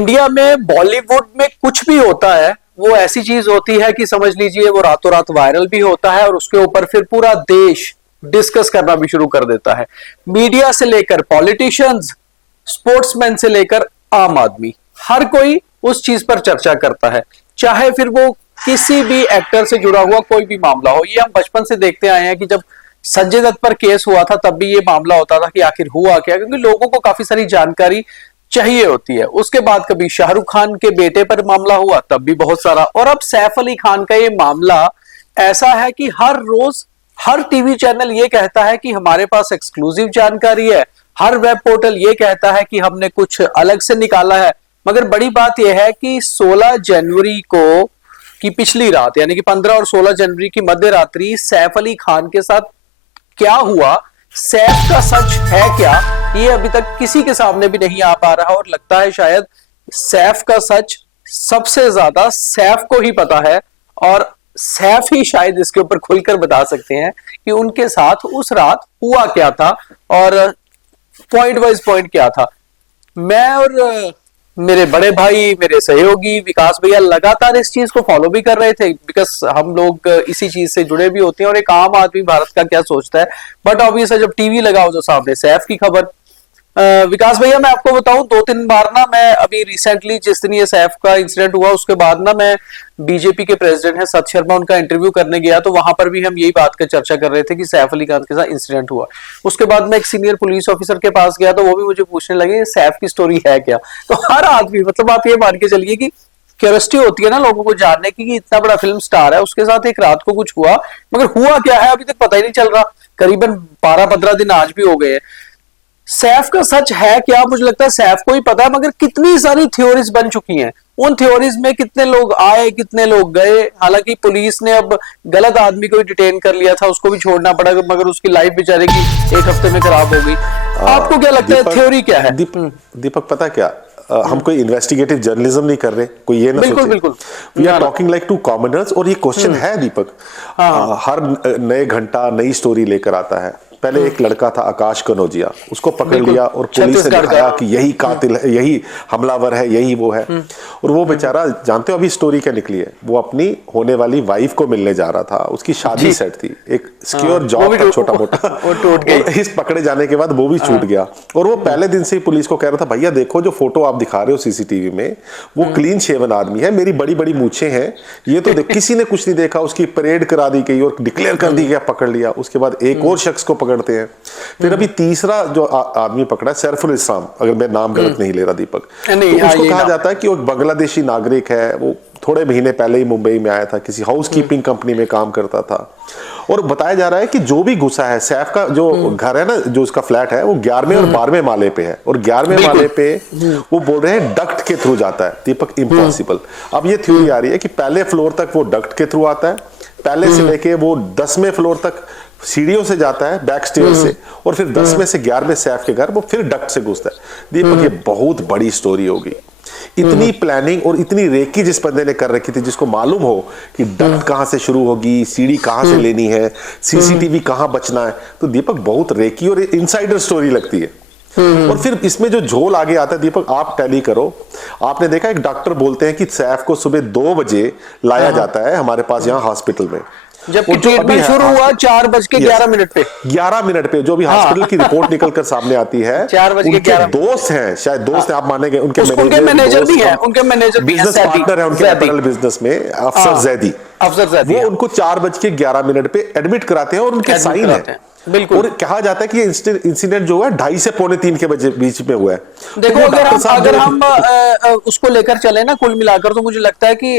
India में बॉलीवुड में कुछ भी होता है वो ऐसी चीज होती है कि समझ लीजिए वो रातों रात वायरल भी होता है और उसके ऊपर फिर पूरा देश डिस्कस करना भी शुरू कर देता है। मीडिया से लेकर पॉलिटिशियंस, स्पोर्ट्समैन से लेकर आम आदमी, हर कोई उस चीज पर चर्चा करता है, चाहे फिर वो किसी भी एक्टर से जुड़ा हुआ कोई भी मामला हो। ये हम बचपन से देखते आए हैं कि जब संजय दत्त पर केस हुआ था तब भी ये मामला होता था कि आखिर हुआ क्या, क्योंकि लोगों को काफी सारी जानकारी चाहिए होती है। उसके बाद कभी शाहरुख खान के बेटे पर मामला हुआ तब भी बहुत सारा, और अब सैफ अली खान का ये मामला ऐसा है कि हर रोज हर टीवी चैनल ये कहता है कि हमारे पास एक्सक्लूसिव जानकारी है, हर वेब पोर्टल ये कहता है कि हमने कुछ अलग से निकाला है। मगर बड़ी बात यह है कि 16 जनवरी को की पिछली रात, यानी कि 15 और 16 जनवरी की मध्य रात्रि सैफ अली खान के साथ क्या हुआ, सैफ का सच है क्या, ये अभी तक किसी के सामने भी नहीं आ पा रहा। और लगता है शायद सैफ का सच सबसे ज्यादा सैफ को ही पता है और सैफ ही शायद इसके ऊपर खुलकर बता सकते हैं कि उनके साथ उस रात हुआ क्या था और पॉइंट वाइज पॉइंट क्या था। मैं और मेरे बड़े भाई, मेरे सहयोगी विकास भैया लगातार इस चीज को फॉलो भी कर रहे थे, बिकॉज हम लोग इसी चीज से जुड़े भी होते हैं और एक आम आदमी भारत का क्या सोचता है। बट ऑब्वियस है जब टीवी लगाओ तो सामने सैफ की खबर। विकास भैया मैं आपको बताऊं, 2-3 बार ना मैं अभी रिसेंटली जिस दिन ये सैफ का इंसिडेंट हुआ उसके बाद ना मैं बीजेपी के प्रेसिडेंट है सत शर्मा, उनका इंटरव्यू करने गया तो वहां पर भी हम यही बात का चर्चा कर रहे थे कि सैफ अली खान के साथ इंसिडेंट हुआ। उसके बाद मैं एक सीनियर पुलिस ऑफिसर के पास गया तो वो भी मुझे पूछने लगे सैफ की स्टोरी है क्या। तो हर आदमी, मतलब आप ये मान के चलिए कि क्यूरियोसिटी होती है ना लोगों को जानने की कि इतना बड़ा फिल्म स्टार है, उसके साथ एक रात को कुछ हुआ, मगर हुआ क्या है अभी तक पता ही नहीं चल रहा। करीबन 12-15 दिन आज भी हो गए हैं। सैफ का सच है क्या, मुझे लगता है सैफ को ही पता है, मगर कितनी सारी थ्योरीज बन चुकी हैं। उन थ्योरीज में कितने लोग आए, कितने लोग गए। हालांकि पुलिस ने अब गलत आदमी को ही डिटेन कर लिया था, उसको भी छोड़ना पड़ा, मगर उसकी लाइफ बेचारे की एक हफ्ते में खराब हो गई। आपको क्या लगता है थ्योरी क्या है? दीपक पता क्या, हम कोई इन्वेस्टिगेटिव जर्नलिज्म नहीं कर रहे, कोई ये ना बिल्कुल सोचे। बिल्कुल we are talking like to commoners. और ये क्वेश्चन है दीपक, हर नए घंटा नई स्टोरी लेकर आता है। पहले एक लड़का था आकाश कनौजिया, उसको पकड़ लिया और पुलिस ने दिखाया कि यही कातिल है, यही हमलावर है, यही वो है। और वो बेचारा, जानते हो अभी स्टोरी क्या निकली है, वो अपनी होने वाली वाइफ को मिलने जा रहा था, उसकी शादी सेट थी, एक सिक्योर जॉब था छोटा मोटा, और इस पकड़े जाने के बाद वो भी छूट गया। और वो पहले दिन से ही पुलिस को कह रहा था भैया देखो जो फोटो आप दिखा रहे हो सीसीटीवी में वो क्लीन शेवन आदमी है, मेरी बड़ी बड़ी मूछें हैं, ये तो किसी ने कुछ नहीं देखा। उसकी परेड करा दी गई और डिक्लेयर कर दी गया, पकड़ लिया। उसके बाद एक और शख्स को पकड़ते हैं, फिर अभी तीसरा जो आदमी पकड़ा सैफुल इस्लाम, अगर मैं नाम गलत नहीं ले रहा दीपक, तो उसको कहा जाता है कि वो बांग्लादेशी नागरिक है, वो थोड़े महीने पहले ही मुंबई में आया था, किसी हाउस कीपिंग कंपनी में काम करता था। और बताया जा रहा है कि जो भी घुसा है, सैफ का जो घर है ना, जो उसका फ्लैट है वो 11वें और 12वें माले पे है, और 11वें माले पे वो बोल रहे हैं डक्ट के थ्रू जाता है। दीपक इम्पॉसिबल। अब ये थ्योरी आ रही है कि पहले फ्लोर तक वो डक्ट के थ्रू आता है, पहले से लेके वो 10वें फ्लोर तक सीढ़ियों से जाता है बैक स्टेयर से, और फिर 10वें से 11वें सैफ के घर वो फिर डक्ट से घुसता है। दीपक ये बहुत बड़ी स्टोरी होगी। इतनी प्लानिंग और इतनी रेकी जिस बंदे ने कर रखी थी, जिसको मालूम हो कि डक्ट कहां से शुरू होगी, सीढ़ी कहां से लेनी है, सीसीटीवी कहां बचना है, तो दीपक बहुत रेकी और इनसाइडर स्टोरी लगती है। और फिर इसमें जो झोल आगे आता है दीपक, आप टैली करो, आपने देखा एक डॉक्टर बोलते हैं कि सैफ को सुबह 2 बजे लाया जाता है हमारे पास यहाँ हॉस्पिटल में, जबकि ट्रीटमेंट शुरू हुआ 4:11 पे, 11 मिनट पे, जो भी हॉस्पिटल की रिपोर्ट निकलकर सामने आती है। 4:11 दोस्त हैं, शायद दोस्त हैं, आप मानेंगे, उनके मैनेजर भी हैं, उनके मैनेजर बिजनेस पार्टनर है उनके अपैरल बिजनेस में, अफसर जैदी, वो उनको 4:11 पे एडमिट कराते हैं और उनके साइन है। बिल्कुल। और कहा जाता है कि ये इंसिडेंट जो है 2:30 से 2:45 के बीच में हुआ है। देखो अगर हम उसको लेकर चले ना कुल मिलाकर, तो मुझे लगता है कि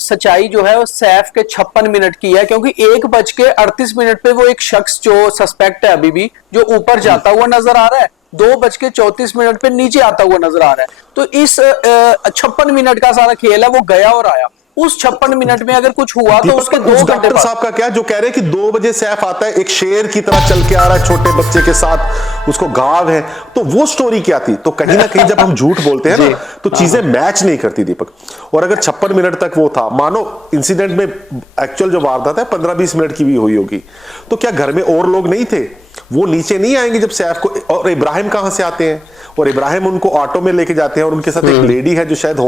सच्चाई जो है वो सैफ के 56 मिनट की है, क्योंकि 1:38 पे वो एक शख्स जो सस्पेक्ट है अभी भी, जो ऊपर जाता हुआ नजर आ रहा है, 2:34 पे नीचे आता हुआ नजर आ रहा है। तो इस 56 मिनट का सारा खेल है, वो गया और आया। उस 56 मिनट में अगर कुछ हुआ तो उसके 2 घंटे डॉक्टर साहब का क्या, जो कह रहे हैं कि 2 बजे सैफ आता है, एक शेर की तरह चल के आ रहा है छोटे बच्चे के साथ, उसको घाव है, तो वो स्टोरी क्या थी? तो कहीं ना कहीं जब हम झूठ बोलते हैं ना, तो चीजें मैच नहीं करती दीपक। और अगर 56 मिनट तक वो था, मानो इंसिडेंट में एक्चुअल जो वारदात है 15-20 मिनट की भी हुई होगी, तो क्या घर में और लोग नहीं थे? वो नीचे नहीं आएंगे जब सैफ को, और इब्राहिम कहां से आते हैं? और इब्राहिम उनको ऑटो में लेके जाते हैं और उनके साथ एक लेडी है जो शायद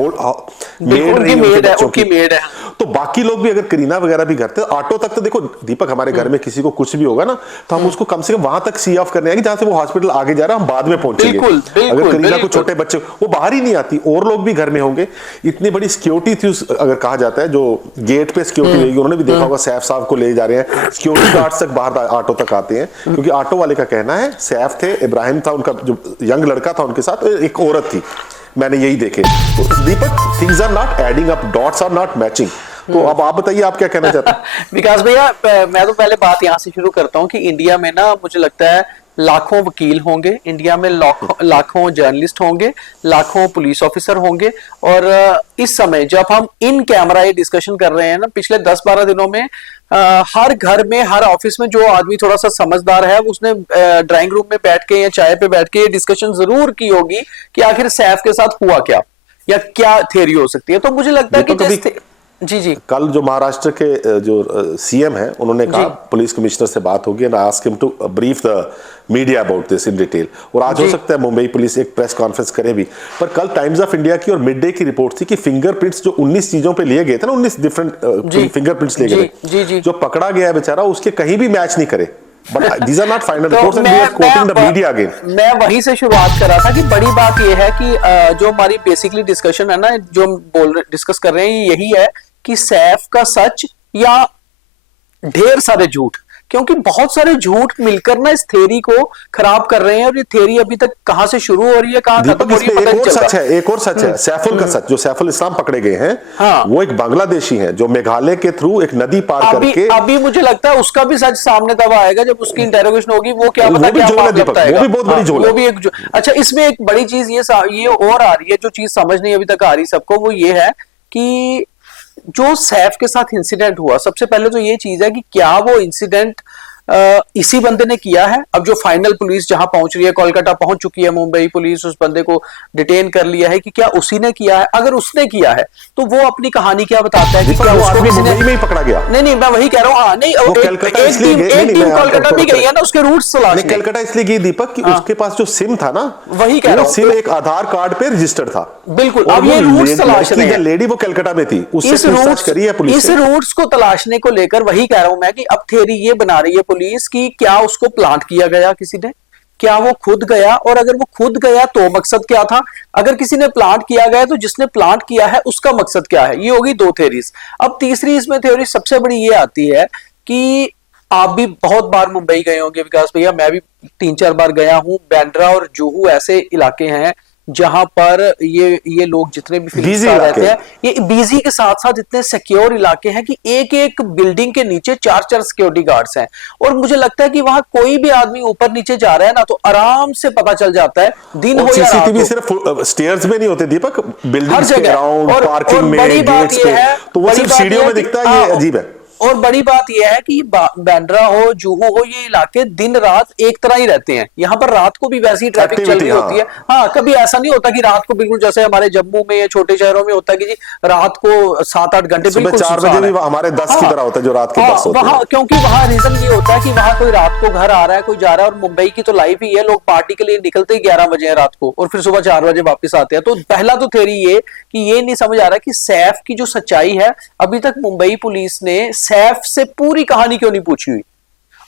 मेड है। तो बाकी लोग भी, अगर करीना वगैरह भी करते, ऑटो तक तो देखो दीपक, हमारे घर में किसी को कुछ भी होगा ना तो हम उसको कम से कम वहां तक सी ऑफ करने आएंगे जहां से वो हॉस्पिटल आगे जा रहा है, हम बाद में पहुंचेंगे। अगर करीना को छोटे बच्चे, वो बाहर ही नहीं आती, और लोग भी घर में होंगे, इतनी बड़ी सिक्योरिटी थी अगर कहा जाता है, जो गेट पे सिक्योरिटी रहेगी, उन्होंने भी देखा होगा सैफ साहब को ले जा रहे हैं, सिक्योरिटी गार्ड्स तक बाहर ऑटो तक आते हैं, क्योंकि ऑटो वाले का कहना है सैफ थे, इब्राहिम था उनका जो यंग लड़का था उनके साथ, एक औरत थी, मैंने यही देखे। तो Deepak, things are not adding up, dots are not matching. तो अब आप बताइए, आप क्या कहना चाहते हैं? विकास भैया, मैं तो पहले बात यहां से शुरू करता हूं कि इंडिया में ना मुझे लगता है लाखों वकील होंगे, इंडिया में लाखों जर्नलिस्ट होंगे, लाखों पुलिस ऑफिसर होंगे, और इस समय जब हम इन कैमरा ये डिस्कशन कर रहे हैं ना, पिछले 10-12 दिनों में हर घर में, हर ऑफिस में जो आदमी थोड़ा सा समझदार है, उसने ड्राइंग रूम में बैठ के या चाय पे बैठ के ये डिस्कशन जरूर की होगी कि आखिर सैफ के साथ हुआ क्या, या क्या थ्योरी हो सकती है। तो मुझे लगता है कि जी कल जो महाराष्ट्र के जो सीएम है, उन्होंने कहा पुलिस कमिश्नर से बात होगी and ask him to brief the media about this in detail, और आज हो सकता है मुंबई पुलिस एक प्रेस कॉन्फ्रेंस करे भी। पर कल टाइम्स ऑफ इंडिया की और मिड डे की रिपोर्ट थी कि फिंगरप्रिंट्स जो 19 चीजों पे लिए गए थे ना, 19 डिफरेंट फिंगरप्रिंट्स लिए गए, जो पकड़ा गया है बेचारा, उसके कहीं भी मैच नहीं करे। But these are not final reports and we are quoting the media again. मैं वहीं से शुरुआत कर रहा था कि बड़ी बात यह है कि जो हमारी बेसिकली डिस्कशन है ना, जो हम डिस्कस कर रहे हैं, यही है कि सैफ का सच या ढेर सारे झूठ, क्योंकि बहुत सारे झूठ मिलकर ना इस थ्योरी को खराब कर रहे हैं, और ये थ्योरी अभी तक कहां से शुरू हो रही है, कहां खत्म हो रही है, पता नहीं चल रहा। एक और सच है, सैफुल का सच, जो सैफुल इस्लाम पकड़े गए हैं, हाँ। वो एक बांग्लादेशी हैं जो मेघालय के थ्रू एक नदी पार करके, अभी मुझे लगता है उसका भी सच सामने तब आएगा जब उसकी इंटेरोगेशन होगी, वो क्या पता क्या वो भी बहुत बड़ी झोल है, वो भी एक। अच्छा, इसमें एक बड़ी चीज ये और आ रही है, जो चीज समझ नहीं अभी तक आ रही सबको, वो ये है कि जो सैफ के साथ इंसिडेंट हुआ, सबसे पहले तो ये चीज है कि क्या वो इंसिडेंट इसी बंदे ने किया है। अब जो फाइनल पुलिस जहां पहुंच रही है, कोलकाता पहुंच चुकी है मुंबई पुलिस, उस बंदे को डिटेन कर लिया है, कि क्या उसी ने किया है। अगर उसने किया है तो वो अपनी कहानी क्या बताता है कि क्या उसको किसी ने में ही पकड़ा गया। नहीं, मैं वही कह रहा हूँ। हाँ, नहीं, एक टीम कोलकाता भी गई है ना, उसके रूट्स तलाशने। कलकत्ता इसलिए गई दीपक कि उसके पास जो सिम था ना, वही कह रहा हूँ, सिम एक आधार कार्ड पे रजिस्टर्ड था। बिल्कुल। अब ये रूट्स तलाश रहे हैं, लेडी वो कलकत्ता में थी, उससे पूछताछ करी है पुलिस। इस रूट्स को तलाशने को लेकर वही कह रहा हूं मैं कि अब थ्योरी ये बना रही है पुलिस की, क्या उसको प्लांट किया गया किसी ने, क्या वो खुद गया, और अगर वो खुद गया तो मकसद क्या था, अगर किसी ने प्लांट किया गया तो जिसने प्लांट किया है उसका मकसद क्या है। ये होगी दो थ्योरीज। अब तीसरी इसमें थ्योरी सबसे बड़ी ये आती है कि आप भी बहुत बार मुंबई गए होंगे विकास भैया, मैं भी 3-4 बार गया हूं। बांद्रा और जुहू ऐसे इलाके हैं जहां पर ये लोग जितने भी फिल्म स्टार रहते हैं, ये बिजी के साथ साथ इतने सिक्योर इलाके हैं कि एक एक बिल्डिंग के नीचे 4-4 सिक्योरिटी गार्ड्स हैं। और मुझे लगता है कि वहां कोई भी आदमी ऊपर नीचे जा रहा है ना, तो आराम से पता चल जाता है, दिन हो या रात हो। सिर्फ स्टेयर्स में नहीं होते दीपक, बिल्डिंग हर जगह, और पार्किंग में, बड़ी बात यह है, तो वो सिर्फ सीढ़ियों में दिखता है। ये अजीब है। और बड़ी बात यह है कि बांद्रा हो, जुहू हो, ये इलाके दिन रात एक तरह ही रहते हैं। यहाँ पर रात को भी वैसी ट्रैफिक चल रही होती है। हाँ, कभी ऐसा नहीं होता कि रात को बिल्कुल जैसे हमारे जम्मू में या छोटे शहरों में होता है कि जी रात को 7-8 घंटे बिल्कुल 4 बजे भी हमारे 10 की तरह होता है, जो रात के 10 होते हैं। वहां, क्योंकि वहां रीजन ये होता है कि वहां कोई रात को घर आ रहा है, कोई जा रहा है। और मुंबई की तो लाइफ ही है, लोग पार्टी के लिए निकलते ही 11 बजे है रात को, और फिर सुबह 4 बजे वापस आते हैं। तो पहला तो थ्योरी ये कि ये नहीं समझ आ रहा कि सैफ की जो सच्चाई है, अभी तक मुंबई पुलिस ने सैफ से पूरी कहानी क्यों नहीं पूछी हुई।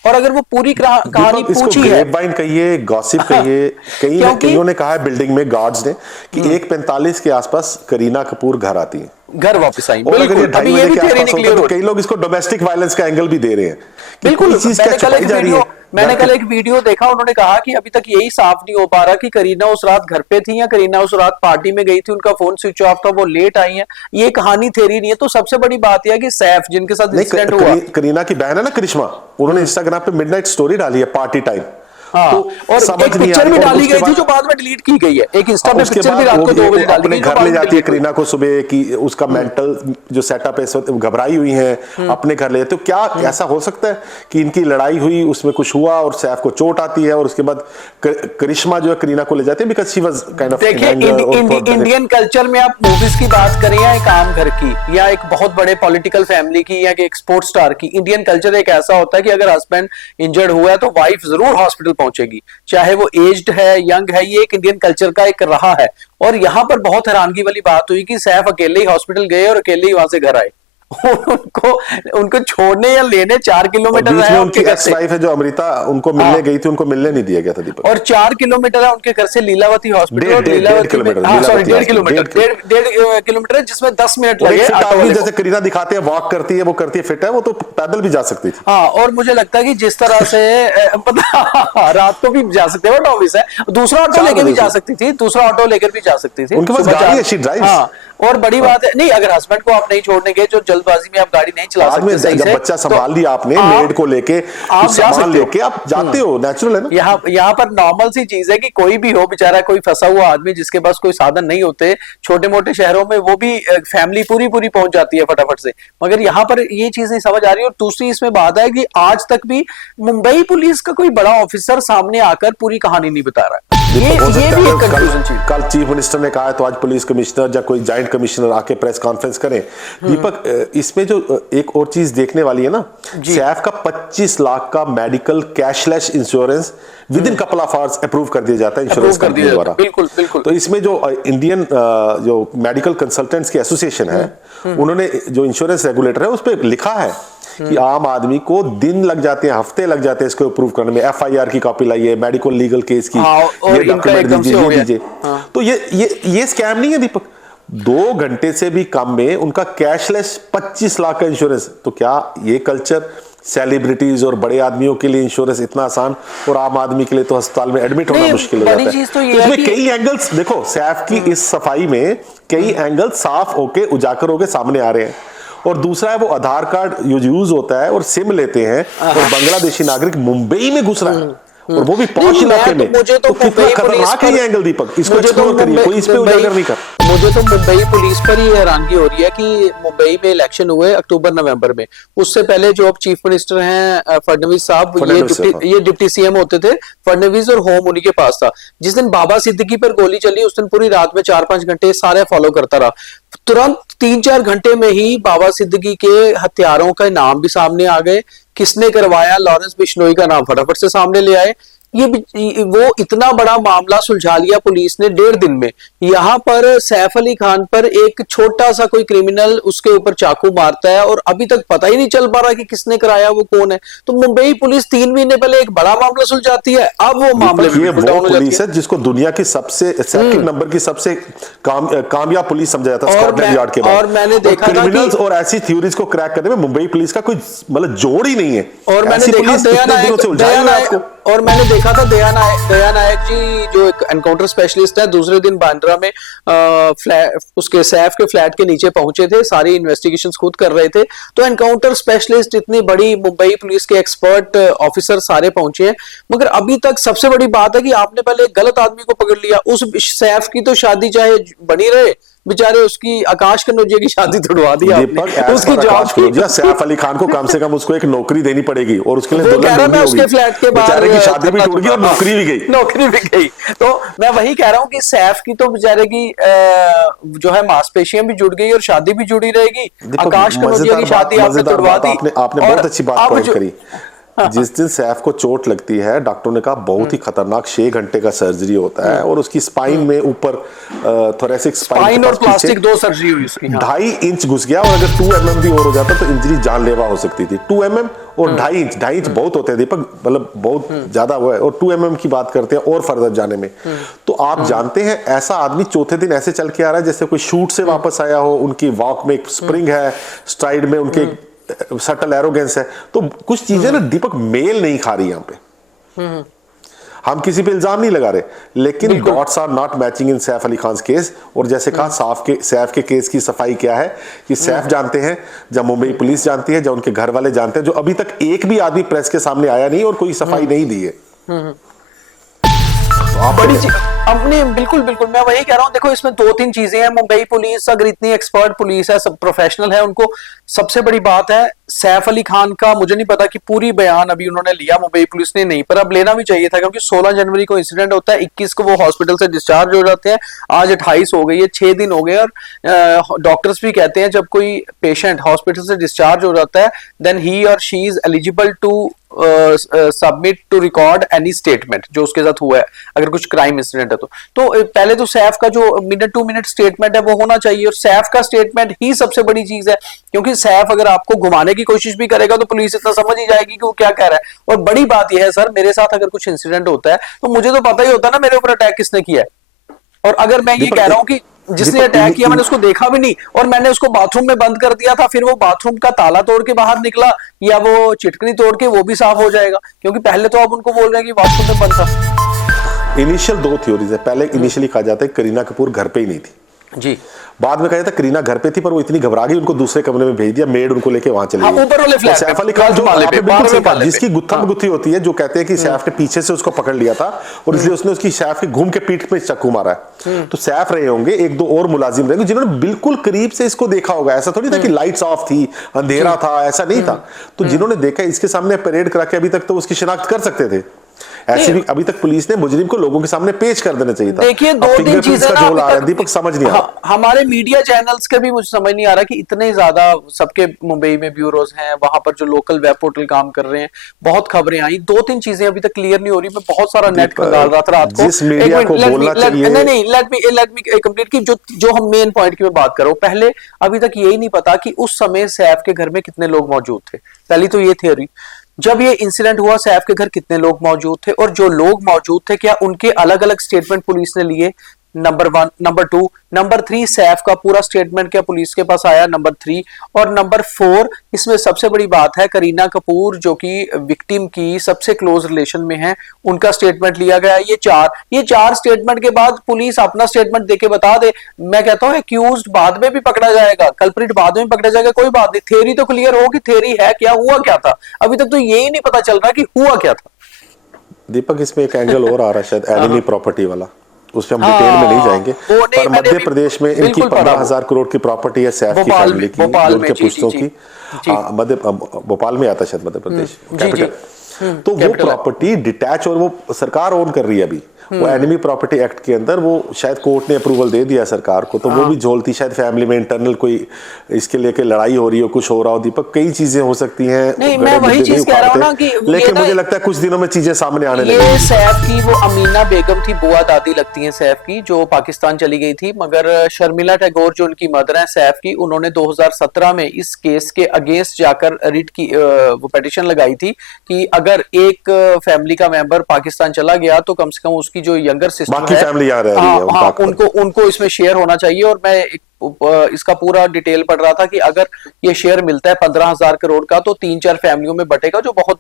और अगर वो पूरी कहानी पूछी है, ग्रेपवाइन कहिए, गॉसिप कहिए, कईयों ने कहा है बिल्डिंग में गार्ड्स ने कि 1:45 के आसपास करीना कपूर घर आती है, घर वापस आई। और अगर ये 2:30 बजे के आसपास होता है तो कई लोग इसको डोमेस्टिक वायलेंस का एंगल भी दे रहे हैं। बिल्कुल, चीज क्या छुपाई जा रही है। मैंने कल एक वीडियो देखा, उन्होंने कहा कि अभी तक यही साफ नहीं हो पा रहा कि करीना उस रात घर पे थी या करीना उस रात पार्टी में गई थी, उनका फोन स्विच ऑफ था, वो लेट आई है। ये कहानी थ्योरी नहीं है। तो सबसे बड़ी बात यह है कि सैफ जिनके साथ इंसिडेंट हुआ, करीना की बहन है ना करिश्मा, उन्होंने इंस्टाग्राम पे मिडनाइट स्टोरी डाली है, पार्टी टाइम। हाँ, तो और एक पिक्चर भी डाली गई थी जो बाद में डिलीट की गई है। एक इंस्टा पे पिक्चर भी रात को 2 बजे डाली गई, घर ले जाती है करीना को सुबह की, उसका मेंटल जो सेटअप है इस वक्त घबराई हुई है, अपने घर ले जाते। तो क्या ऐसा हो सकता है कि इनकी लड़ाई हुई, उसमें कुछ हुआ और सैफ को चोट आती है और उसके बाद करिश्मा जो है करीना को ले जाती है because she was kind of. देखिए, इंडियन कल्चर में आप मूवीज की बात करें या एक आम घर की या एक बहुत बड़े पॉलिटिकल फैमिली की या एक स्पोर्ट्स स्टार की, इंडियन कल्चर एक ऐसा होता है कि अगर हस्बैंड इंजर्ड हुआ है तो वाइफ जरूर हॉस्पिटल पहुंचेगी, चाहे वो एज्ड है, यंग है, ये एक इंडियन कल्चर का एक रहा है। और यहाँ पर बहुत हैरानगी वाली बात हुई कि सैफ अकेले ही हॉस्पिटल गए और अकेले ही वहां से घर आए। उनको उनको छोड़ने या लेने 4 किलोमीटर बीच में है उनकी उनके घर एक्स से। वाइफ है जो अमृता, उनको मिलने गई थी, उनको मिलने नहीं दिया गया था दीपक। और 4 किलोमीटर है उनके घर से लीलावती हॉस्पिटल, और लीलावती किलोमीटर, हाँ sorry Lilavati 1.5 kilometre, hospital, 1.5 kilometre है, जिसमें 10 मिनट और लगे एक फिट ऑटो आदमी वाले को। जैसे करीना दिखाते हैं, वॉक करती है, वो करती है, फिट है, वो तो पैदल भी जा सकती थी। हाँ, और मुझे लगता है कि जिस तरह से पता रात को भी जा सकते हैं, बट ऑफिस है, दूसरा ऑटो 4 लेकर भी बजे जा से। सकती थी, दूसरा ऑटो लेकर भी जा सकती थी। उनके पास सुबह गाड़ी 4 है, she drives। हाँ, और बड़ी बात है नहीं, अगर हस्बैंड को आप नहीं छोड़ने गए, जो जल्दबाजी में आप गाड़ी नहीं चला बाद में सकते सही जब से, बच्चा संभाल लिया आपने, आप- मेड को लेके, आप कुछ जा सामान सकते हो। लेके आप जाते हो, नेचुरल है ना। यहाँ पर नॉर्मल सी चीज है कि कोई भी हो बेचारा, कोई फंसा हुआ आदमी जिसके पास कोई साधन नहीं होते, छोटे मोटे शहरों में वो भी फैमिली पूरी पूरी पहुंच जाती है फटाफट से, मगर यहाँ पर ये चीज नहीं समझ आ रही। और दूसरी इसमें बात है कि आज तक भी मुंबई पुलिस का कोई बड़ा ऑफिसर सामने आकर पूरी कहानी नहीं बता रहा है। ये हो सकता भी है एक कंफ्यूजन चीज। कल चीफ मिनिस्टर ने कहा है, तो आज पुलिस कमिश्नर या कोई जॉइंट कमिश्नर आके प्रेस कॉन्फ्रेंस करें। दीपक, इसमें जो एक और चीज देखने वाली है ना, सैफ का 25 लाख का medical cashless insurance with in couple of hours approve कर दिया जाता है इंश्योरेंस कंपनी द्वारा। बिल्कुल बिल्कुल। तो इसमें जो इंडियन जो मेडिकल कंसल्टेंट्स की एसोसिएशन है, उन्होंने जो इंश्योरेंस रेगुलेटर है उस पर लिखा है कि आम आदमी को दिन लग जाते हैं, हफ्ते लग जाते हैं इसको अप्रूव करने में। एफआईआर की कॉपी लाइए, मेडिकल लीगल केस की, हाँ, और ये डॉक्यूमेंट दीजिए, ये दीजिए। हाँ। तो ये स्कैम नहीं है दीपक। 2 घंटे से भी कम में उनका कैशलेस 25 लाख का इंश्योरेंस। तो क्या ये कल्चर सेलिब्रिटीज और बड़े आदमियों के लिए इंश्योरेंस इतना आसान, और आम आदमी के लिए तो अस्पताल में एडमिट होना मुश्किल हो जाता है। तो इसमें कई एंगल्स देखो, सैफ की इस सफाई में कई एंगल साफ होके उजागर होके सामने आ रहे हैं। और दूसरा है वो आधार कार्ड यूज होता है और सिम लेते हैं, और बांग्लादेशी नागरिक मुंबई में घुस रहा है, और वो भी 5 इलाके में। मुझे तो कितना खतरनाक है ये एंगल दीपक, इसको एक्सप्लोर करिए, कोई इस पे उजागर नहीं कर। मुझे तो मुंबई पुलिस पर ही हैरानगी हो रही है कि मुंबई में इलेक्शन हुए अक्टूबर नवंबर में, उससे पहले जो अब चीफ मिनिस्टर हैं फडणवीस साहब, ये डिप्टी सीएम होते थे फडणवीस, और होम उन्हीं के पास था। जिस दिन बाबा सिद्दीकी पर गोली चली, उस दिन पूरी रात में 4-5 घंटे सारे फॉलो करता रहा। तुरंत 3-4 घंटे में ही बाबा सिद्दीकी के हत्यारों का नाम भी सामने आ गए, किसने करवाया, लॉरेंस बिश्नोई का नाम फटाफट से सामने ले आए। वो इतना बड़ा मामला सुलझा लिया पुलिस ने 1.5 दिन में। यहाँ पर सैफ अली खान पर एक छोटा सा कोई क्रिमिनल उसके ऊपर चाकू मारता है, और अभी तक पता ही नहीं चल पा रहा कि किसने कराया, वो कौन है। तो मुंबई पुलिस 3 महीने पहले एक बड़ा मामला सुलझाती है, अब वो मामले ये वो पुलिस है जिसको दुनिया की सबसे सेकंड नंबर की सबसे कामयाब पुलिस समझा जाता है स्कॉटलैंड यार्ड के बाद। और मैंने देखा क्रिमिनल्स और ऐसी थ्योरीज को क्रैक करने में मुंबई पुलिस का कोई मतलब जोड़ ही नहीं है। और मैंने देखा था दया नायक जी जो एक एनकाउंटर स्पेशलिस्ट है, दूसरे दिन बांद्रा में उसके सैफ के फ्लैट के नीचे पहुंचे थे, सारी इन्वेस्टिगेशंस खुद कर रहे थे। तो एनकाउंटर स्पेशलिस्ट, इतनी बड़ी मुंबई पुलिस के एक्सपर्ट ऑफिसर सारे पहुंचे हैं, मगर अभी तक सबसे बड़ी बात है कि आपने पहले गलत आदमी को पकड़ लिया। उस सैफ की तो शादी चाहे बनी रहे, बेचारे उसकी आकाश कनौजिया की शादी तोड़वा दी आपने, उसकी जॉब की। सैफ अली खान को कम से कम उसको एक नौकरी देनी पड़ेगी, और उसके लिए उसके फ्लैट के बाहर बेचारे की शादी भी टूट गई और नौकरी भी गई। तो मैं वही कह रहा हूँ कि सैफ की तो बेचारे की जो है मांसपेशियां भी जुड़ गई और शादी भी जुड़ी रहेगी। आकाश कनौजिया की शादी आपने तोड़वा दी। आपने बहुत अच्छी बात पॉइंट करी। जिस दिन सैफ को चोट लगती है, डॉक्टर ने कहा बहुत ही खतरनाक 6 घंटे का सर्जरी होता है, और उसकी स्पाइन में ऊपर थोरेसिक स्पाइन और प्लास्टिक 2 सर्जरी हुई उसकी। 2.5 इंच घुस गया, और अगर 2 mm भी और हो जाता तो इंजरी जानलेवा हो सकती थी। 2 mm और 2.5 इंच बहुत होते हैं दीपक, मतलब बहुत ज्यादा वो है। और 2 mm की बात करते हैं और फर्दर जाने में, तो आप जानते हैं ऐसा आदमी चौथे दिन ऐसे चल के आ रहा है जैसे कोई शूट से वापस आया हो। उनकी वॉक में एक स्प्रिंग है, स्ट्राइड में उनके सटल एरोगेंस है। तो कुछ चीजें ना दीपक मेल नहीं खा रही यहाँ पे। हम किसी पे इल्जाम नहीं लगा रहे, लेकिन dots are not matching in Saif Ali Khan case. और जैसे कहा सैफ के केस की सफाई क्या है कि सैफ जानते हैं, जब मुंबई पुलिस जानती है, जब उनके घर वाले जानते हैं, जो अभी तक एक भी आदमी प्रेस के सामने आया नहीं और कोई सफाई नहीं दी है। बड़ी अपनी बिल्कुल मैं वही कह रहा हूं। देखो इसमें 2-3 चीजें हैं। मुंबई पुलिस अगर इतनी एक्सपर्ट पुलिस है, सब प्रोफेशनल है, उनको सबसे बड़ी बात है सैफ अली खान का, मुझे नहीं पता कि पूरी बयान अभी उन्होंने लिया मुंबई पुलिस ने, नहीं, पर अब लेना भी चाहिए था, क्योंकि 16 जनवरी को इंसिडेंट होता है, 21 को वो हॉस्पिटल से डिस्चार्ज हो जाते हैं, आज 28 हो गई है, 6 दिन हो गए। और डॉक्टर्स भी कहते हैं जब कोई पेशेंट हॉस्पिटल से डिस्चार्ज हो जाता है, देन ही और she is eligible to submit to record any statement जो उसके साथ हुआ है, अगर कुछ क्राइम इंसिडेंट है तो पहले तो सैफ का जो मिनट टू मिनट स्टेटमेंट है वो होना चाहिए, और सैफ का स्टेटमेंट ही सबसे बड़ी चीज है, क्योंकि सैफ अगर आपको घुमाने की कोशिश भी करेगा तो पुलिस इतना समझ ही जाएगी कि वो क्या कह रहा है। और बड़ी बात यह है सर, मेरे साथ अगर कुछ इंसिडेंट होता है तो मुझे तो पता ही होता है ना मेरे ऊपर अटैक किसने किया है, और अगर मैं ये कह रहा हूं कि जिसने अटैक किया मैंने उसको देखा भी नहीं और मैंने उसको बाथरूम में बंद कर दिया था, फिर वो बाथरूम का ताला तोड़ के बाहर निकला या वो चिटकनी तोड़ के, वो भी साफ हो जाएगा, क्योंकि पहले तो आप उनको बोल रहे हैं कि बाथरूम में बंद था। इनिशियल 2 थ्योरीज है। पहले इनिशियली कहा जाता है करीना कपूर घर पे ही नहीं थी जी, बाद में कहा जाता करीना घर पे थी पर वो इतनी घबरा गई उनको दूसरे कमरे में भेज दिया, मेड उनको लेके वहां चली गई। ऊपर वाले फ्लैट सैफ अली खान जो आपने बिल्कुल सही कहा, जिसकी गुत्थम गुत्थी होती है, जो कहते हैं कि सैफ ने पीछे से उसको पकड़ लिया था और इसलिए उसने उसकी सैफ की घूम के पीठ पे चाकू मारा है, तो सैफ रहे होंगे, एक दो और मुलाजिम रहेंगे जिन्होंने बिल्कुल करीब से इसको देखा होगा। ऐसा थोड़ी था कि लाइट्स ऑफ थी, अंधेरा था, ऐसा नहीं था। तो जिन्होंने देखा इसके सामने परेड करा के अभी तक तो उसकी शिनाख्त कर सकते थे। ऐसे भी अभी तक पुलिस ने मुजरिम को लोगों के सामने पेश कर देना चाहिए था। देखिए 2-3 चीजें ना दीपक समझ नहीं आ रहा, हमारे मीडिया चैनल्स के भी मुझे समझ नहीं आ रहा कि इतने ज्यादा सबके मुंबई में ब्यूरोज हैं, वहां पर जो लोकल वेब पोर्टल काम कर रहे हैं, बहुत खबरें आई, 2-3 चीजें अभी तक क्लियर नहीं हो रही। मैं बहुत सारा नेट डाल रहा था रात को, जिस मीडिया को बोलना चाहिए, नहीं लेट मी कंप्लीट की जो हम मेन पॉइंट की मैं बात कर रहा हूं। पहले अभी तक यही नहीं पता कि उस समय सैफ के घर में कितने लोग मौजूद थे, पहली तो ये थ्योरी। जब ये इंसिडेंट हुआ सैफ के घर कितने लोग मौजूद थे, और जो लोग मौजूद थे क्या उनके अलग अलग स्टेटमेंट पुलिस ने लिए, नंबर 1। नंबर 2, नंबर 3 सैफ का पूरा स्टेटमेंट क्या पुलिस के पास आया, नंबर 3। और नंबर 4 इसमें सबसे बड़ी बात है, करीना कपूर जो कि विक्टिम की सबसे क्लोज रिलेशन में है, उनका स्टेटमेंट लिया गया। ये चार स्टेटमेंट के बाद पुलिस अपना स्टेटमेंट देके बता दे, मैं कहता हूं एक्यूज्ड बाद में भी पकड़ा जाएगा, कल्प्रिट बाद में पकड़ा जाएगा, कोई बात नहीं। थ्योरी तो क्लियर हो कि थ्योरी है क्या, हुआ क्या था। अभी तक तो यही नहीं पता चल रहा कि हुआ क्या था। दीपक इसमें एक एंगल और आ रहा है शायद, एनिमी प्रॉपर्टी वाला, उस पर हम डिटेल में नहीं जाएंगे, पर मध्य प्रदेश में इनकी 15,000 करोड़ की प्रॉपर्टी है सैफ की फैमिली की, उनके पुश्तों की, मध्य भोपाल में आता है शायद मध्य प्रदेश कैपिटल। तो वो प्रॉपर्टी डिटैच और वो सरकार ओन कर रही है अभी, वो एनिमी प्रॉपर्टी एक्ट के अंदर वो शायद कोर्ट ने अप्रूवल दे दिया सरकार को, तो वो भी झोलती शायद फैमिली में इंटरनल कोई इसके लेके लड़ाई हो रही हो, कुछ हो रहा हो। दीपक कई चीजें हो सकती हैं, नहीं मैं वही चीज कह रहा हूं ना कि लेकिन मुझे लगता है कुछ दिनों में चीजें सामने आने लगेंगी। ये सैफ की वो अमीना बेगम थी, बुआ दादी लगती हैं सैफ की, जो पाकिस्तान चली गई थी, मगर शर्मिला टैगोर जो उनकी मदर है सैफ की, उन्होंने 2017 में इस केस के अगेंस्ट जाकर रिट की वो पिटीशन लगाई थी कि अगर एक फैमिली का मेंबर पाकिस्तान चला गया तो कम से कम उसकी जो यंगर सिस्टर बाकी फैमिली आ रही है उनको इसमें शेयर होना चाहिए। और मैं इसका पूरा डिटेल पढ़ रहा था कि अगर ये शेयर मिलता है 15,000 करोड़ का तो 3-4 फैमिलियों में बटेगा, जो बहुत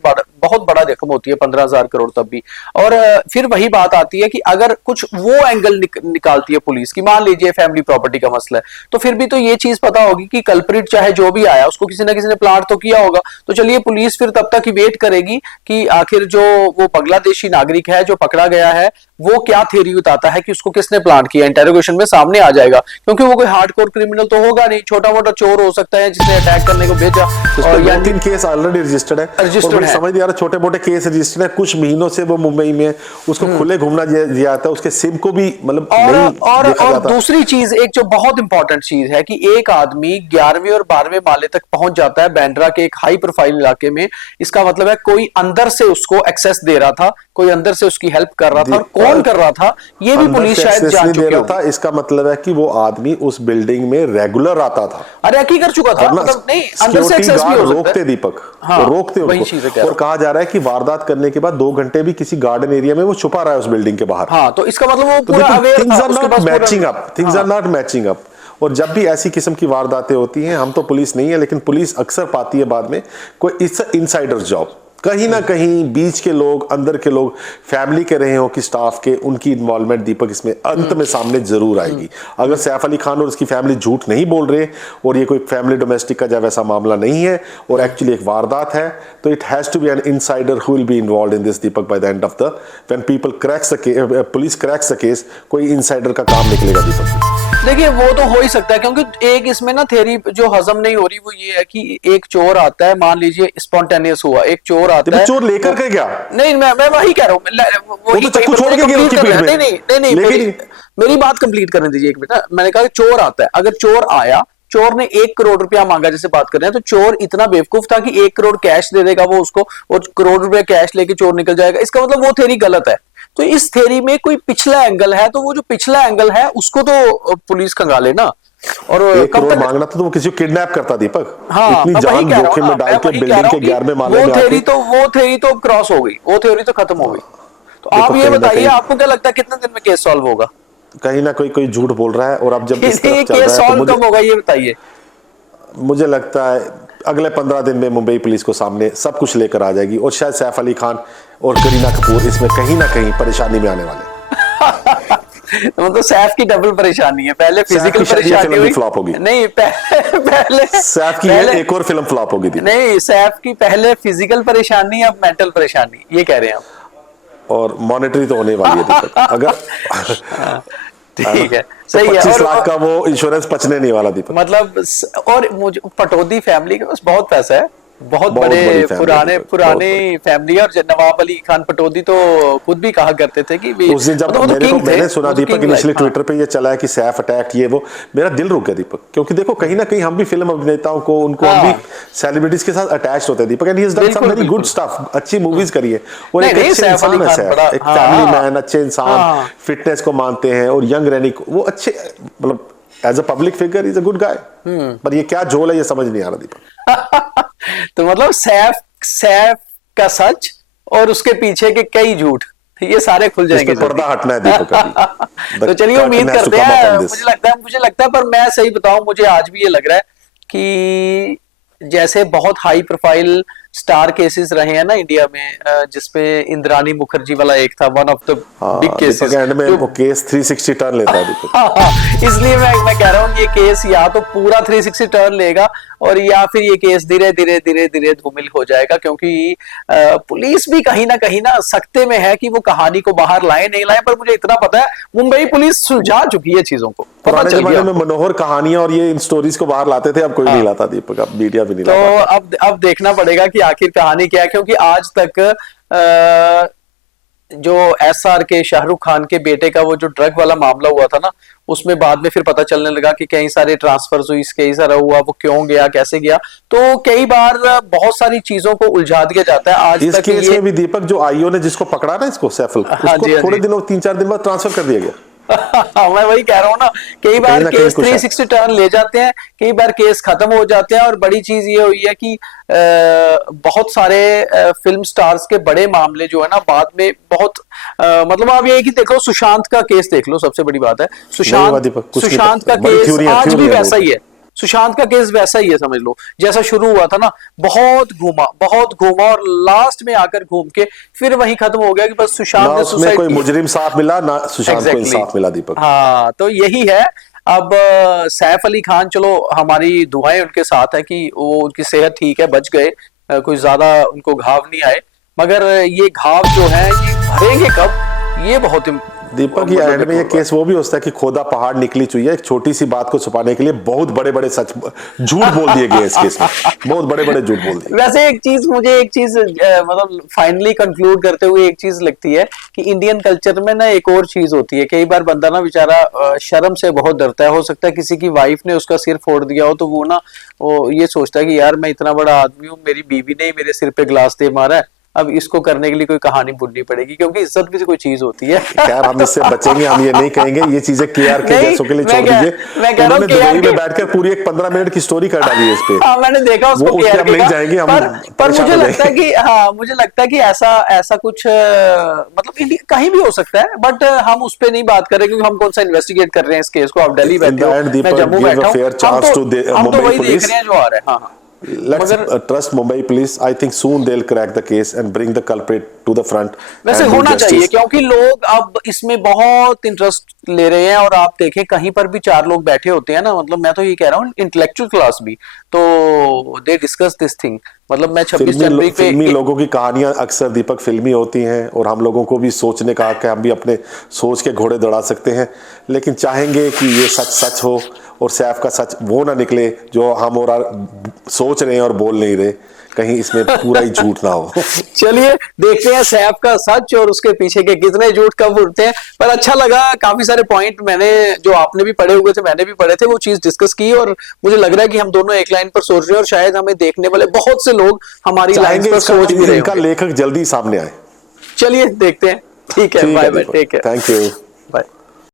बड़ा रकम होती है 15,000 करोड़ तब भी। और फिर वही बात आती है कि अगर कुछ वो एंगल निकालती है पुलिस की, मान लीजिए फैमिली प्रॉपर्टी का मसला है, तो फिर भी तो ये चीज पता होगी कि कल्प्रिट चाहे जो भी आया उसको किसी ना किसी ने प्लाट तो किया होगा। तो चलिए पुलिस फिर तब तक ही वेट करेगी कि आखिर जो वो बांग्लादेशी नागरिक है जो पकड़ा गया है वो क्या थ्योरी बताता है कि उसको किसने प्लांट किया, इंटेरोगेशन में सामने आ जाएगा, क्योंकि वो कोई हार्डकोर क्रिमिनल तो होगा नहीं, छोटा मोटा चोर हो सकता है जिसने अटैक करने को भेजा। और 2-3 केस ऑलरेडी रजिस्टर्ड है, समझ नहीं आ रहा, छोटे मोटे केस रजिस्टर्ड है, कुछ महीनों से वो मुंबई में, उसको खुले घूमना दिया जाता है, उसके सिम को भी मतलब और दूसरी चीज एक जो बहुत इंपॉर्टेंट चीज है कि एक आदमी 11वें और 12वें माले तक पहुंच जाता है बांद्रा के एक हाई प्रोफाइल इलाके में, इसका मतलब है कोई अंदर से उसको एक्सेस दे रहा था, कोई अंदर से उसकी हेल्प कर रहा था, और कौन कर रहा था ये भी पुलिस शायद जान चुकी होगी। इसका मतलब है कि वो आदमी उस बिल्डिंग में रेगुलर आता था, अरे की कर चुका था, मतलब नहीं अंदर से एक्सेस भी हो सकता है। रोकते दीपक, हाँ, रोकते उनको, और कहा जा रहा है कि वारदात करने के बाद 2 घंटे भी किसी गार्डन एरिया में वो छुपा रहा है उस बिल्डिंग के बाहर। हाँ, तो इसका मतलब वो पूरा अवेयर था, things are not matching up. और जब भी ऐसी किस्म की वारदातें होती हैं, हम तो पुलिस नहीं है लेकिन पुलिस अक्सर पाती है बाद में कोई इनसाइडर जॉब, कहीं ना कहीं बीच के लोग, अंदर के लोग, फैमिली के रहे हो कि स्टाफ के, उनकी इन्वॉल्वमेंट दीपक इसमें अंत में सामने जरूर आएगी। अगर सैफ अली खान और उसकी फैमिली झूठ नहीं बोल रहे और ये कोई फैमिली डोमेस्टिक का जब ऐसा मामला नहीं है और एक्चुअली एक वारदात है, तो it has to be an insider who will be involved in this दीपक by the end of the when people cracks the case, police cracks the case, कोई इनसाइडर का काम निकलेगा दीपक। देखिए वो तो हो ही सकता है, क्योंकि एक इसमें ना थ्योरी जो हजम नहीं हो रही वो ये है कि एक चोर आता है, मान लीजिए स्पॉन्टेनियस हुआ, एक चोर आता है, चोर लेकर के गया, नहीं मैं वही कह रहा हूँ, वो तो चक्कू छोड़ के गया उसकी पीठ में। नहीं मेरी बात कंप्लीट करने दीजिए एक मिनट। मैंने कहा चोर आता है, अगर चोर आया चोर ने 1 करोड़ रुपया मांगा, जैसे बात कर रहे हैं, तो चोर इतना बेवकूफ था कि 1 करोड़ कैश दे देगा वो उसको, और करोड़ रुपया कैश लेके चोर निकल जाएगा। इसका मतलब वो थ्योरी गलत है। तो इस थ्योरी में कोई पिछला एंगल है, तो वो जो पिछला एंगल है उसको तो पुलिस खंगाले ना। और 1 करोड़ मांगना तो तुम किसी को किडनैप करता दीपक। हाँ, इतनी मैं वही जान कह रहा हूँ जोखिम ना, में डाल मैं के वही कह बिल्डिंग रहा के हूँ कि 11वें माले वो में थ्योरी आके, तो वो थ्योरी तो क्रॉस हो गई, वो थ्योरी तो खत्म हो गई। तो देखो आप ये कहीं ना बताइए, कहीं आपको क्या लगता है कितने दिन में केस सॉल्व होगा? कहीं ना कोई झूठ बोल रहा है, और अब जब इस तरफ ये चल केस रहा है तो सॉल्व कब होगा ये बताइए। मुझे लगता है अगले 15 दिन में मुंबई पुलिस को सामने सब कुछ लेकर आ जाएगी, और शायद सैफ अली खान और करीना कपूर इसमें कहीं ना कहीं परेशानी में आने वाले। मतलब सैफ की डबल परेशानी है, पहले सैफ फिजिकल की शायद ये परेशानी फिल्म भी हुई, फ्लॉप होगी। नहीं पहले सैफ की पहले ये एक और फिल्म फ्लॉप होगी थी। नहीं, सैफ की पहले फिजिकल परेशानी, अब मेंटल परेशानी, ये कह रहे हैं आप। और मॉनेटरी तो होने वाली है दीपक, अगर ठीक है, तो सही है। 25 लाख का वो इंश्योरेंस पचने नहीं वाला दीपक। मतलब और मुझे पटौदी फैमिली के पास बहुत पैसा है, बहुत बहुत बड़े बड़ी फैमिली पुराने है, बहुत पुराने बड़ी। फैमिली है। और नवाब अली खान पटौदी तो खुद भी कहा करते थे कि उस दिन जब वो तो मैंने किंग थे, मैंने सुना वो तो दीपक किंग इनिशियली लाइक। हाँ, ट्विटर पे ये चला है कि सैफ अटैक ये वो, मेरा दिल रुक गया दीपक, क्योंकि देखो कहीं ना कहीं हम भी फिल्म अभिनेताओं को उनको हम भी हाँ। सेलिब्रिटीज के साथ अटैच होते हैं Deepak, and he has done some बिल्कुल वेरी गुड बिल्कुल। स्टफ, अच्छी मूवीज करी है, और नहीं एक नहीं, अच्छे सैफ अली इंसान है खान बड़ा, सैफ, एक हाँ फैमिली हाँ मैन, अच्छे इंसान, हाँ। फिटनेस को मानते हैं, और यंग रहने को वो अच्छे, मतलब as a public figure is a good guy. पर ये क्या झोल है ये समझ नहीं आ रहा दीपक। तो मतलब सैफ सैफ का सच और उसके पीछे के कई झूठ, ये सारे खुल इस जाएंगे पे पर्दा हटना है दीपक अभी। तो चलिए, उम्मीद करते हैं। मुझे लगता है, पर मैं सही बताऊं, मुझे आज भी ये लग रहा है कि जैसे बहुत हाई प्रोफाइल स्टार केसेस रहे हैं ना इंडिया में, जिसपे इंद्रानी मुखर्जी वाला एक था, वन ऑफ द बिग हाँ, केसेस, दीपक एंड में वो केस 360 टर्न लेता है दीपक। इसलिए मैं कह रहा हूँ ये केस या तो पूरा 360 टर्न लेगा, और या फिर ये केस धीरे धीरे धीरे धीरे धूमिल हो जाएगा, क्योंकि पुलिस भी कहीं ना सकते में है कि वो कहानी को बाहर लाए नहीं लाए। पर मुझे इतना पता है, मुंबई पुलिस सुलझा चुकी है चीजों को, पता पुराने चल जमाने गया। में मनोहर कहानियां और ये इन स्टोरीज को बाहर लाते थे, अब कोई नहीं लाता दीपक, अब मीडिया भी नहीं तो लाता। अब देखना पड़ेगा कि आखिर कहानी क्या है, क्योंकि आज तक जो SR के शाहरुख खान के बेटे का वो जो ड्रग वाला मामला हुआ था ना, उसमें बाद में फिर पता चलने लगा कि कई सारे ट्रांसफर्स हुई, कई सारा हुआ, वो क्यों गया, कैसे गया। तो कई बार बहुत सारी चीजों को उलझा दिया जाता है। आज इस तक केस ये में भी दीपक जो आईओ ने जिसको पकड़ा ना इसको सैफल, हाँ जी, उसको हाँ थोड़े जी। दिनों 3-4 दिन बाद ट्रांसफर कर दिया गया। मैं वही कह रहा हूँ ना, कई बार ना कहीं केस कुछ है। 360 टर्न ले जाते हैं, कई बार केस खत्म हो जाते हैं। और बड़ी चीज ये हुई है कि बहुत सारे फिल्म स्टार्स के बड़े मामले जो है ना, बाद में बहुत मतलब आप ये कि देख लो, सुशांत का केस देख लो, सबसे बड़ी बात है नहीं हुआ दीपक, कुछ नहीं सुशांत पता। का बड़ी केस थ्योरी है, आज भी थ्योरी है वैसा बहुत। ही है। सुशांत का केस वैसा ही है, समझ लो, जैसा शुरू हुआ था ना, बहुत घूमा और लास्ट में आकर घूम के फिर वही खत्म हो गया कि बस सुशांत ना ने उसमें सुसाइड कोई की। मुजरिम साथ मिला, ना सुशांत को Exactly. इंसाफ मिला दीपक। हाँ, तो यही है। अब सैफ अली खान, चलो हमारी दुआएं उनके साथ है कि वो, उनकी सेहत ठीक है, बच गए, कोई ज्यादा उनको घाव नहीं आए। मगर ये घाव जो है ये भरेंगे कब, ये बहुत दीपक ये एंड में ये केस वो भी होता है कि खोदा पहाड़ निकली चुई है, एक छोटी सी बात को छुपाने के लिए बहुत बड़े बड़े सच झूठ बोल दिए गए इस केस में, बहुत बड़े बड़े झूठ बोल दिए। वैसे मुझे एक चीज मतलब फाइनली कंक्लूड करते हुए एक चीज लगती है कि इंडियन कल्चर में ना एक और चीज होती है। कई बार बंदा ना बेचारा शर्म से बहुत डरता है। हो सकता है किसी की वाइफ ने उसका सिर फोड़ दिया हो, तो वो ना वो ये सोचता है कि यार मैं इतना बड़ा आदमी हूँ, मेरी बीवी ने ही मेरे सिर पे ग्लास दे मारा है, अब इसको करने के लिए कोई कहानी बुननी पड़ेगी, क्योंकि इज्जत भी कोई चीज होती है। खैर हम इससे बचेंगे, हम ये नहीं कहेंगे, ये चीजें KR के नहीं, जैसों के लिए मैं छोड़ कह- दीजिए। मैं कह रहा हूँ उन्होंने दुबई KR में बैठकर पूरी एक 15 मिनट की स्टोरी कर डाली है इस पे। हाँ, मैंने देखा उसको, वो उस पे हम नहीं जाएंगे, हम पर परेशान मुझे हो लगता है जाएंगे। कि हाँ, मुझे लगता है कि ऐसा कुछ मतलब कहीं भी हो सकता है, बट हम उस पे नहीं बात कर रहे, क्योंकि हम कौन सा इन्वेस्टिगेट कर रहे हैं इस केस को। आप दिल्ली In बैठे the हो, end, मैं Deepak, जम्मू give बैठा a हूँ, fair chance to the हम तो Mumbai वही देख police. रहे हैं जो आ रहा है। हाँ, हाँ। Let's मगर trust Mumbai police. I think soon they'll crack the case and bring the culprit to the front वैसे and do होना चाहिए, justice. क्योंकि लोग अब इसमें बहुत इंटरेस्ट ले रहे हैं। और आप देखें, कहीं पर भी 4 लोग बैठे होते हैं ना, मतलब मैं तो ये कह रहा हूँ इंटेलेक्चुअल क्लास भी, तो दे डिस्कस दिस थिंग। मतलब मैं 26 जनवरी पे फिल्मी लोगों की कहानियां अक्सर दीपक फिल्मी होती हैं, और हम लोगों को भी सोचने का हक है, हम भी अपने सोच के घोड़े दौड़ा सकते हैं, लेकिन चाहेंगे कि ये सच सच हो और सैफ का सच वो ना निकले जो हम और सोच रहे हैं और बोल नहीं रहे। कहीं इसमें पूरा ही झूठ ना हो। चलिए देखते हैं सैफ का सच और उसके पीछे के कितने झूठ कब उठते हैं। पर अच्छा लगा, काफी सारे पॉइंट मैंने, जो आपने भी पढ़े हुए थे मैंने भी पढ़े थे, वो चीज डिस्कस की और मुझे लग रहा है कि हम दोनों एक लाइन पर सोच रहे हैं और शायद हमें देखने वाले बहुत से लोग हमारी लाइन पर सोच भी रहे इनका होंगे। लेखक जल्दी सामने आए। चलिए देखते हैं। ठीक है, bye bye, take care. Thank you.